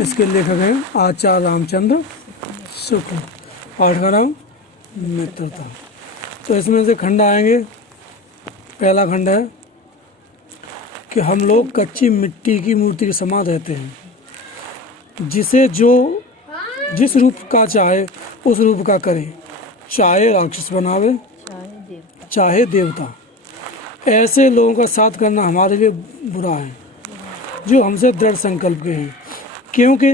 इसके लेखक हैं आचार्य रामचंद्र शुक्ल। पाठ का नाम मित्रता। तो इसमें से खंड आएंगे। पहला खंड है कि हम लोग कच्ची मिट्टी की मूर्ति के समान रहते हैं, जिसे जो जिस रूप का चाहे उस रूप का करे, चाहे राक्षस बनावे चाहे देवता। ऐसे लोगों का साथ करना हमारे लिए बुरा है, जो हमसे दृढ़ संकल्प के हैं, क्योंकि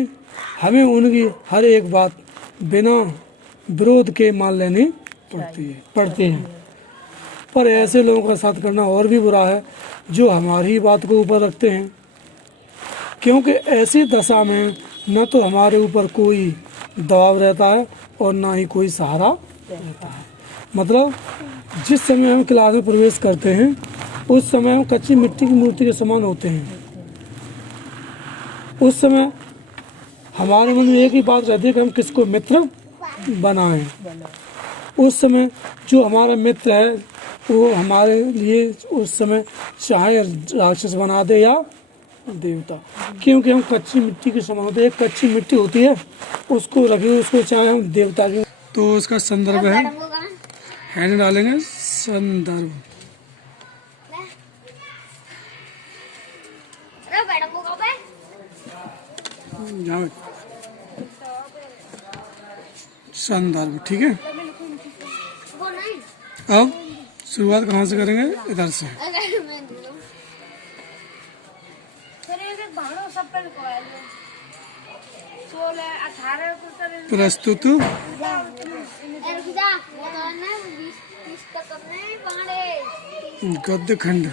हमें उनकी हर एक बात बिना विरोध के मान लेनी पड़ती है। पर ऐसे लोगों का साथ करना और भी बुरा है, जो हमारी बात को ऊपर रखते हैं, क्योंकि ऐसी दशा में न तो हमारे ऊपर कोई दबाव रहता है और ना ही कोई सहारा रहता है। मतलब जिस समय हम क्लास में प्रवेश करते हैं उस समय हम कच्ची मिट्टी की मूर्ति के समान होते हैं। उस समय हमारे मन में एक ही बात रहती है कि हम किसको मित्र बनाएं। उस समय जो हमारा मित्र है वो हमारे लिए उस समय चाहे राक्षस बना दे या देवता, क्योंकि हम कच्ची मिट्टी के समान होते हैं। एक कच्ची मिट्टी होती है, उसको रखिए, उसको चाहे हम देवता की। तो उसका संदर्भ है, हैंड डालेंगे संदर्भ। संदर्भ, ठीक है। अब शुरुआत कहाँ से करेंगे? इधर से। प्रस्तुत गद्य खंड।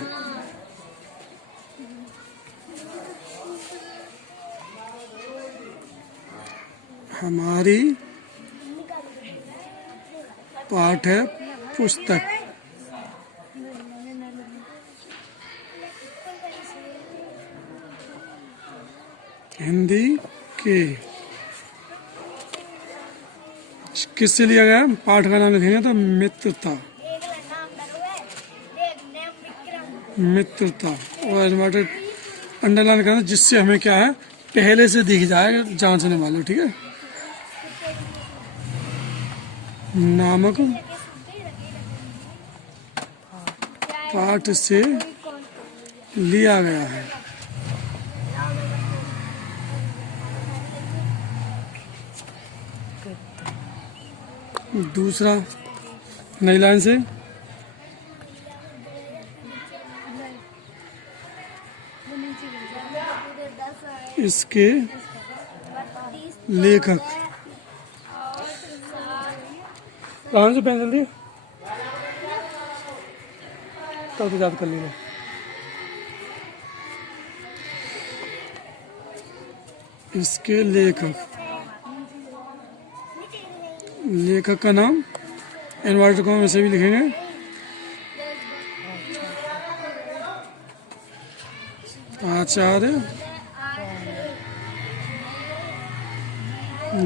हमारी पाठ्य पुस्तक हिंदी के किससे लिया गया? पाठ का नाम लिखेंगे तो मित्रता। मित्रता और इन्वर्टेड अंडरलाइन करना, जिससे हमें क्या है पहले से दिख जाए जांचने वाले, ठीक है। नामक पाठ से लिया गया है। दूसरा नई लाइन से इसके लेखक। कहाँ से पेंसिल दी? तब तो याद कर लीजिए। इसके लेखक, लेखक का नाम इन्वर्टेड कॉमा ऐसे भी लिखेंगे। आचार्य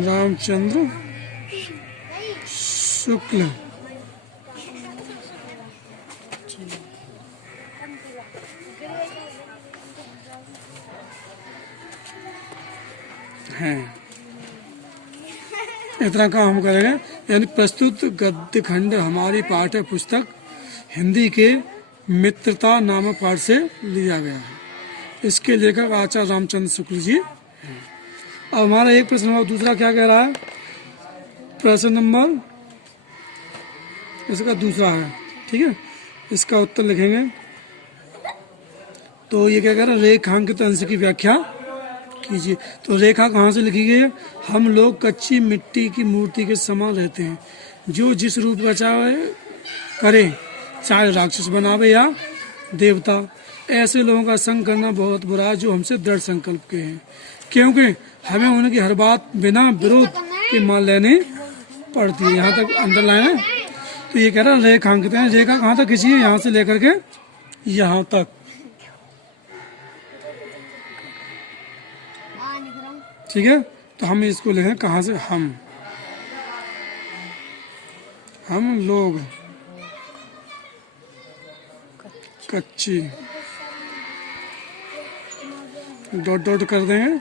रामचंद्र शुक्ल। हैं, इतना काम हम करेंगे। यानी प्रस्तुत गद्य खंड हमारी पाठ्य पुस्तक हिंदी के मित्रता नामक पाठ से लिया गया है। इसके लेखक आचार्य रामचंद्र शुक्ल जी हैं। अब हमारा एक प्रश्न और दूसरा क्या कह रहा है? प्रश्न नंबर इसका दूसरा है, ठीक है। इसका उत्तर लिखेंगे। तो ये क्या कह रहा है? रेखांकित अंश की व्याख्या कीजिए। तो रेखा कहाँ से लिखी गई है? हम लोग कच्ची मिट्टी की मूर्ति के समान रहते हैं, जो जिस रूप का चाहे करे, चाहे राक्षस बनावे या देवता। ऐसे लोगों का संग करना बहुत बुरा है, जो हमसे दृढ़ संकल्प के हैं, क्योंकि हमें उनकी हर बात बिना विरोध के मान लेनी पड़ती है। यहाँ तक अंडरलाइन है। तो ये कह रहा है रेखांकित है। रेखा कहाँ तक खींची है? यहाँ से लेकर के यहाँ तक, ठीक है। तो हम इसको लिखें कहाँ से? हम लोग कच्ची डॉट डॉट कर देंगे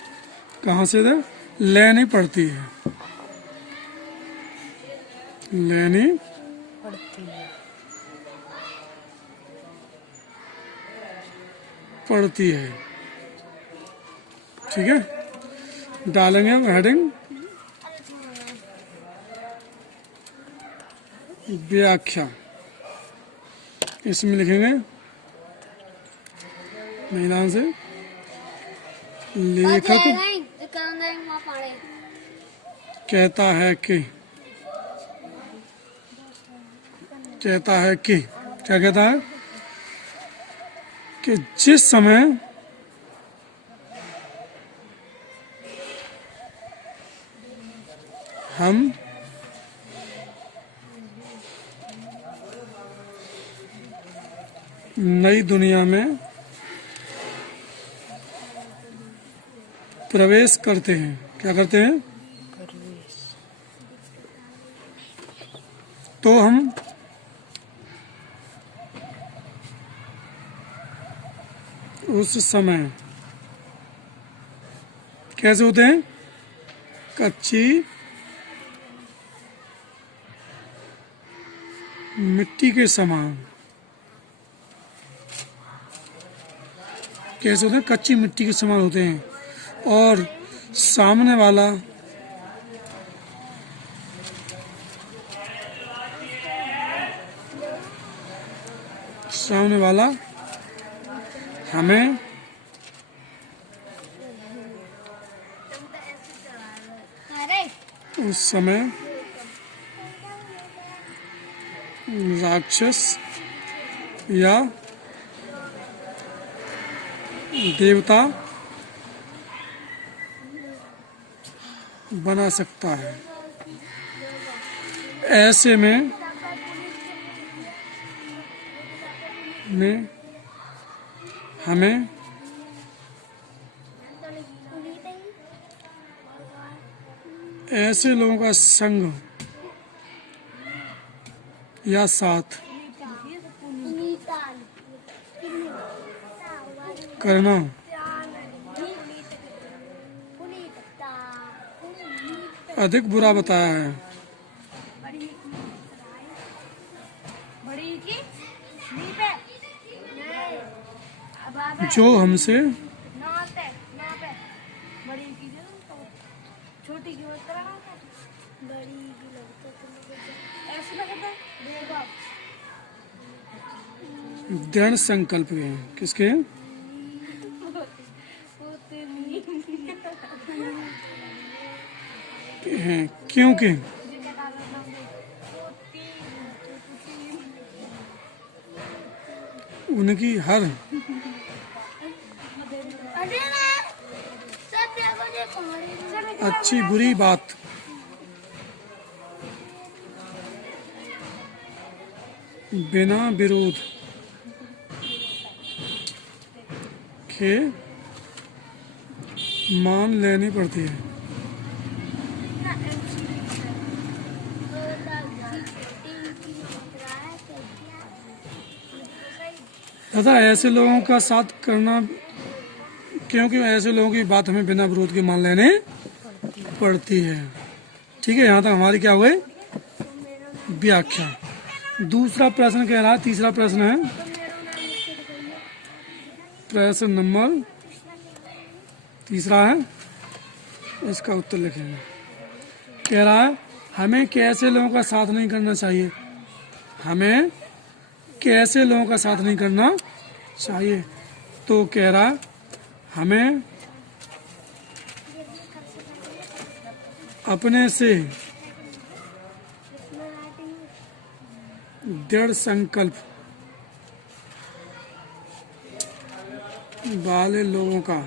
कहाँ से दे, लेनी पड़ती है, लेनी पड़ती है। ठीक है, डालेंगे हम हेडिंग व्याख्या, इसमें लिखेंगे महिलाओं से लेखक कहता है कि, कहता है कि, क्या कहता है कि जिस समय हम नई दुनिया में प्रवेश करते हैं, क्या करते हैं, तो हम उस समय कैसे होते हैं, कच्ची मिट्टी के समान, कैसे होते हैं, कच्ची मिट्टी के समान होते हैं, और सामने वाला हमें उस समय राक्षस या देवता बना सकता है। ऐसे में हमें ऐसे लोगों का संग या साथ करना अधिक बुरा बताया है। जो हमसे दृढ़ संकल्प के हैं, किसके हैं, क्योंकि उनकी हर अच्छी बुरी बात बिना विरोध के मान लेनी पड़ती है तथा ऐसे लोगों का साथ करना, क्योंकि ऐसे लोगों की बात हमें बिना विरोध के मान लेने पड़ती है। ठीक है, यहाँ तक हमारी क्या हुई व्याख्या। दूसरा प्रश्न कह रहा है, तीसरा प्रश्न है, प्रश्न नंबर तीसरा है, इसका उत्तर लिखेंगे। कह रहा है हमें कैसे लोगों का साथ नहीं करना चाहिए, हमें कैसे लोगों का साथ नहीं करना चाहिए। तो कह रहा है हमें अपने से दृढ़ संकल्प वाले लोगों का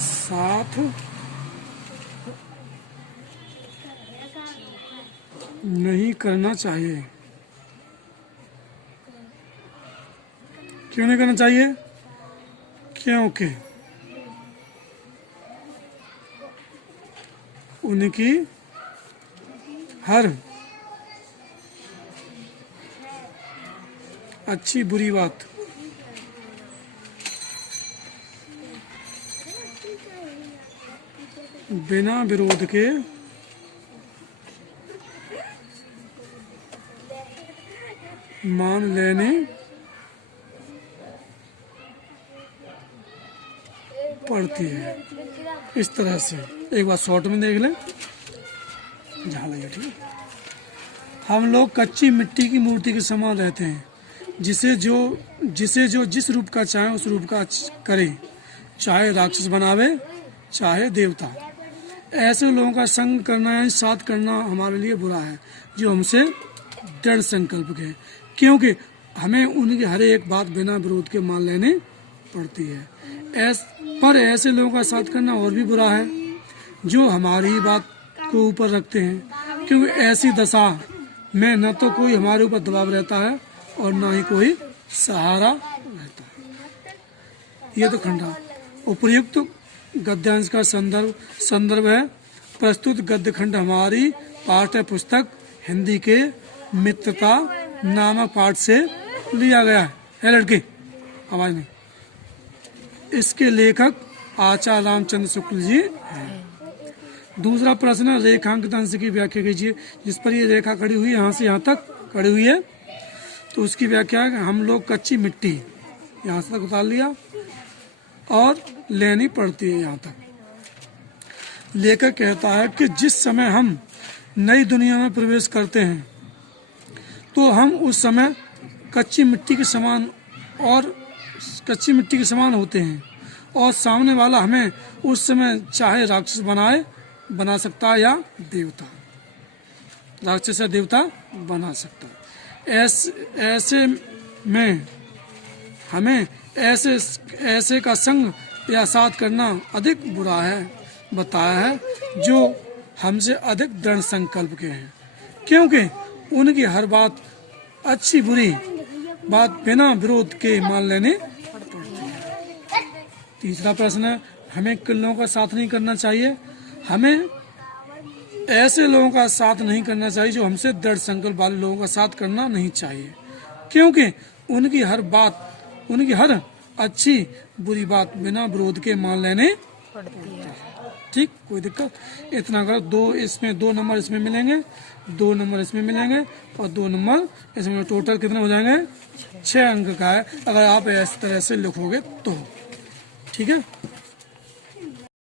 साथ नहीं करना चाहिए। क्यों नहीं करना चाहिए? क्योंकि उनकी हर अच्छी बुरी बात बिना विरोध के मान लेने पड़ती है। इस तरह से एक बार शॉर्ट में देख लें, जहाँ लगे, ठीक है। हम लोग कच्ची मिट्टी की मूर्ति के समान रहते हैं, जिसे जो जिस रूप का चाहे उस रूप का करे, चाहे राक्षस बनावे चाहे देवता। ऐसे लोगों का संग करना या साथ करना हमारे लिए बुरा है, जो हमसे दृढ़ संकल्प के, क्योंकि हमें उनकी हर एक बात बिना विरोध के मान लेनी पड़ती है। पर ऐसे लोगों का साथ करना और भी बुरा है, जो हमारी बात को ऊपर रखते हैं, क्योंकि ऐसी दशा में न तो कोई हमारे ऊपर दबाव रहता है और न ही कोई सहारा रहता है। ये तो खंडा उपर्युक्त गद्यांश का संदर्भ है। प्रस्तुत गद्य खंड हमारी पाठ्य पुस्तक हिंदी के मित्रता नामक पाठ से लिया गया है। लड़की आवाज नहीं। इसके लेखक आचार्य रामचंद्र शुक्ल जी हैं। दूसरा प्रश्न, रेखांकित अंश की व्याख्या कीजिए। जिस पर ये रेखा खड़ी हुई है, यहाँ से यहाँ तक खड़ी हुई है, तो उसकी व्याख्या है कि हम लोग कच्ची मिट्टी यहाँ से तक उतार लिया और लेनी पड़ती है यहाँ तक। लेखक कहता है कि जिस समय हम नई दुनिया में प्रवेश करते हैं, तो हम उस समय कच्ची मिट्टी के समान होते हैं, और सामने वाला हमें उस समय चाहे राक्षस बना सकता है या देवता, राक्षस या देवता बना सकता है। ऐसे में हमें ऐसे का संग या साथ करना अधिक बुरा है बताया है, जो हमसे अधिक दृढ़ संकल्प के हैं, क्योंकि उनकी हर बात अच्छी बुरी बात बिना विरोध के मान लेने पड़ती है। तीसरा प्रश्न है, हमें किन लोगों का साथ नहीं करना चाहिए। हमें ऐसे लोगों का साथ नहीं करना चाहिए, जो हमसे दृढ़ संकल्प वाले लोगों का साथ करना नहीं चाहिए, क्योंकि उनकी हर अच्छी बुरी बात बिना विरोध के मान लेने पड़ती है। ठीक, कोई दिक्कत। इतना करो, इसमें 2 नंबर इसमें मिलेंगे, 2 नंबर इसमें मिलेंगे और 2 नंबर इसमें। टोटल कितने हो जाएंगे? 6 अंक का है, अगर आप इस तरह से लिखोगे तो। ठीक है।